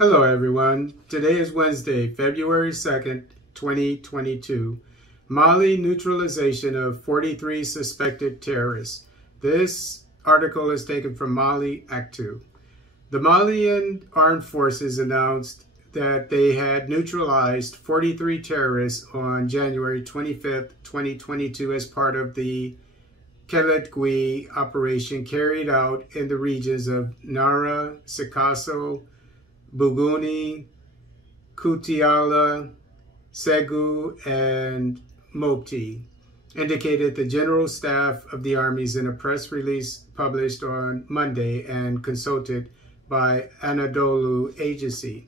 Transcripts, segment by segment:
Hello everyone. Today is Wednesday, February 2nd, 2022. Mali neutralization of 43 suspected terrorists. This article is taken from Mali Act 2. The Malian armed forces announced that they had neutralized 43 terrorists on January 25th, 2022 as part of the Keletigui operation carried out in the regions of Nara, Sikasso, Buguni, Kutiala, Segu, and Mopti, indicated the General Staff of the Armies in a press release published on Monday and consulted by Anadolu Agency.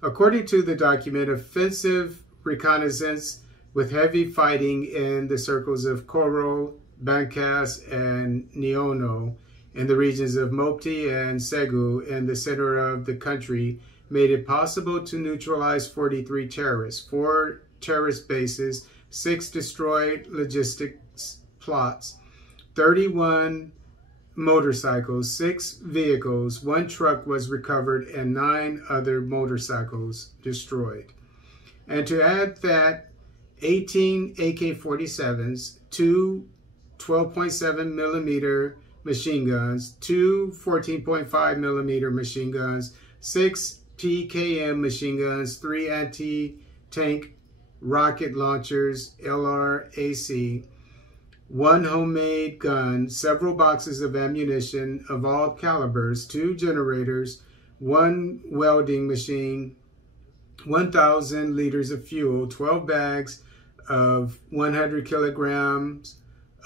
According to the document, offensive reconnaissance with heavy fighting in the circles of Koro, Bankas, and Niono in the regions of Mopti and Segu in the center of the country made it possible to neutralize 43 terrorists, 4 terrorist bases, 6 destroyed logistics plots, 31 motorcycles, 6 vehicles, 1 truck was recovered, and 9 other motorcycles destroyed. And to add that, 18 AK-47s, 2 12.7 millimeter machine guns, 2 14.5 millimeter machine guns, 6 PKM machine guns, 3 anti-tank rocket launchers, LRAC, 1 homemade gun, several boxes of ammunition of all calibers, 2 generators, 1 welding machine, 1,000 liters of fuel, 12 bags of 100 kilograms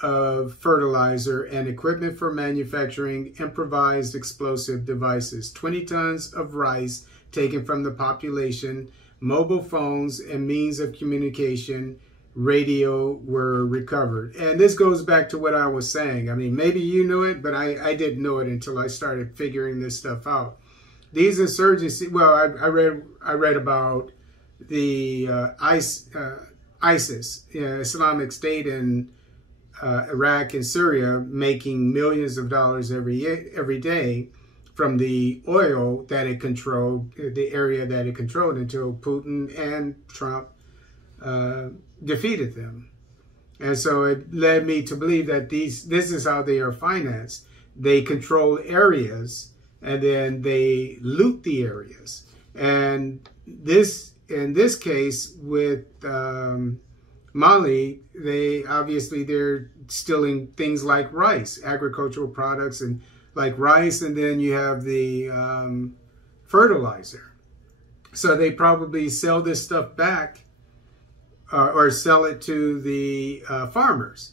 of fertilizer, and equipment for manufacturing improvised explosive devices, 20 tons of rice taken from the population, mobile phones and means of communication, radio were recovered. And this goes back to what I was saying. I mean, maybe you knew it, but I didn't know it until I started figuring this stuff out. These insurgents, well, I read about the ISIS, Islamic State in Iraq and Syria, making millions of dollars every day from the oil that it controlled, the area that it controlled, until Putin and Trump defeated them. And so it led me to believe that this is how they are financed. They control areas and then they loot the areas. And in this case with Mali, they're stealing things like rice, agricultural products, and like rice, and then you have the fertilizer. So they probably sell this stuff back or sell it to the farmers,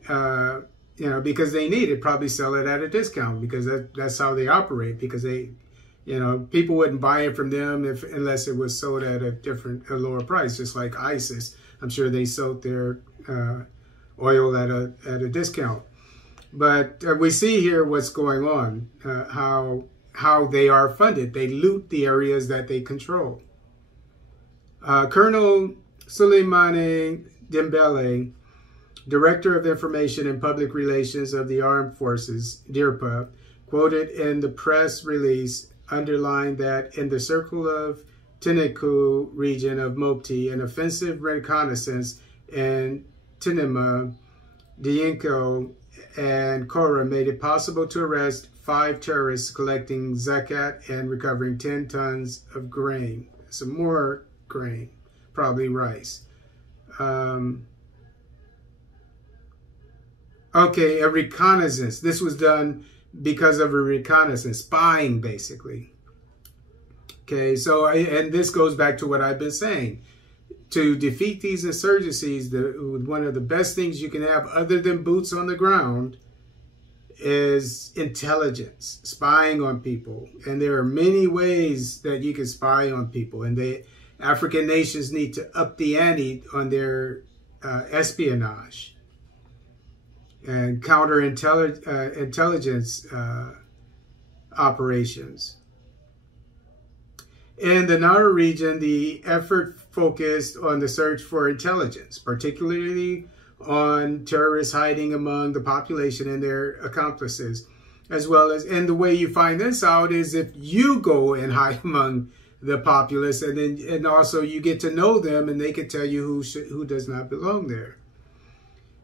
because they need it. Probably sell it at a discount because that's how they operate. Because people wouldn't buy it from them unless it was sold at a lower price. Just like ISIS, I'm sure they sold their oil at a discount. But we see here what's going on, how they are funded. They loot the areas that they control. Colonel Suleimani Dembele, Director of Information and Public Relations of the Armed Forces, DIRPA, quoted in the press release, underlined that in the circle of Tiniku region of Mopti, an offensive reconnaissance in Tinima, Diinko, and Kora made it possible to arrest 5 terrorists collecting zakat and recovering 10 tons of grain. Some more grain, probably rice. Okay, a reconnaissance. This was done because of a reconnaissance, spying basically. Okay, so, and this goes back to what I've been saying. To defeat these insurgencies, one of the best things you can have other than boots on the ground is intelligence, spying on people. And there are many ways that you can spy on people. And the African nations need to up the ante on their espionage and counterintelligence operations. In the Nara region, the effort focused on the search for intelligence, particularly on terrorists hiding among the population and their accomplices. as well as, and the way you find this out is if you go and hide among the populace, and also you get to know them, and they can tell you who does not belong there,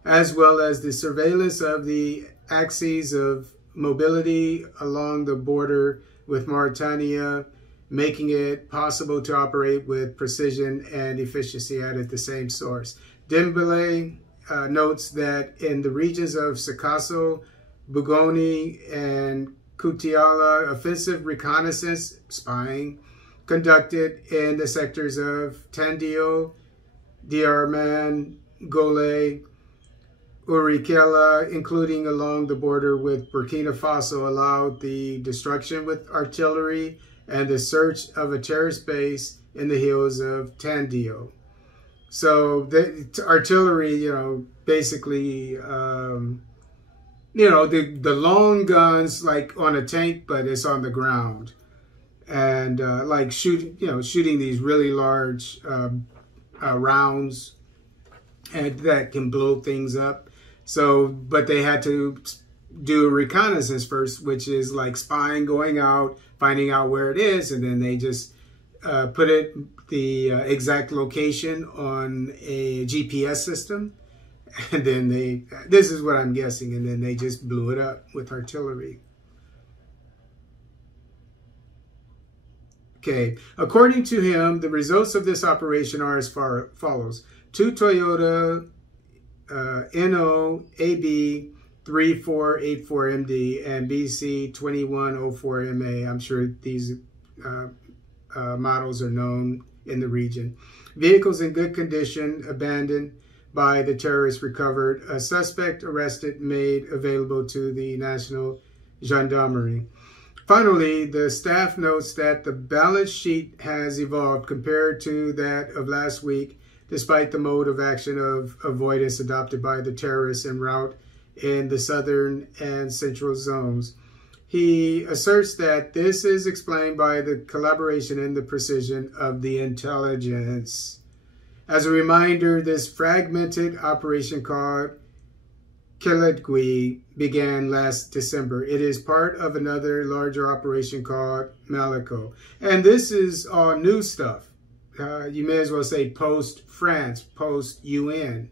as well as the surveillance of the axes of mobility along the border with Mauritania, making it possible to operate with precision and efficiency at the same source. Dembele notes that in the regions of Sikasso, Bugoni, and Kutiala, offensive reconnaissance spying conducted in the sectors of Tandio, Diarman, Gole, Urikela, including along the border with Burkina Faso, allowed the destruction with artillery and the search of a terrorist base in the hills of Tandio. So the artillery, basically, the long guns like on a tank, but it's on the ground, and like shooting these really large rounds, and that can blow things up. So, but they had to do reconnaissance first, which is like spying, going out, finding out where it is, and then they just put the exact location on a GPS system, and then this is what I'm guessing, and then they just blew it up with artillery. Okay, according to him, the results of this operation are as follows. 2 Toyota NO AB 3484MD and BC 2104MA. I'm sure these models are known in the region. Vehicles in good condition, abandoned by the terrorists, recovered. A suspect arrested, made available to the National Gendarmerie. Finally, the staff notes that the balance sheet has evolved compared to that of last week, despite the mode of action of avoidance adopted by the terrorists en route in the southern and central zones. He asserts that this is explained by the collaboration and the precision of the intelligence. As a reminder, this fragmented operation called Keletigui began last December. It is part of another larger operation called Malico. And this is all new stuff. You may as well say post-France, post-UN,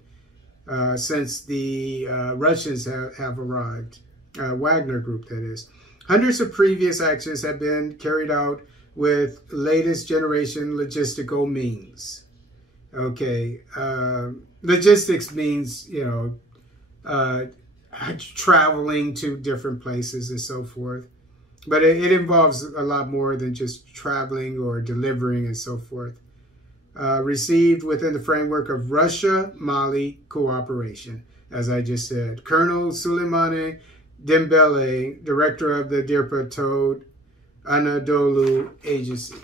since the Russians have arrived. Wagner Group, that is. Hundreds of previous actions have been carried out with latest generation logistical means. Okay, logistics means, traveling to different places and so forth. But it involves a lot more than just traveling or delivering and so forth. Received within the framework of Russia-Mali cooperation, as I just said. Colonel Suleimane Dembele, director of the Dirpa Toad Anadolu Agency.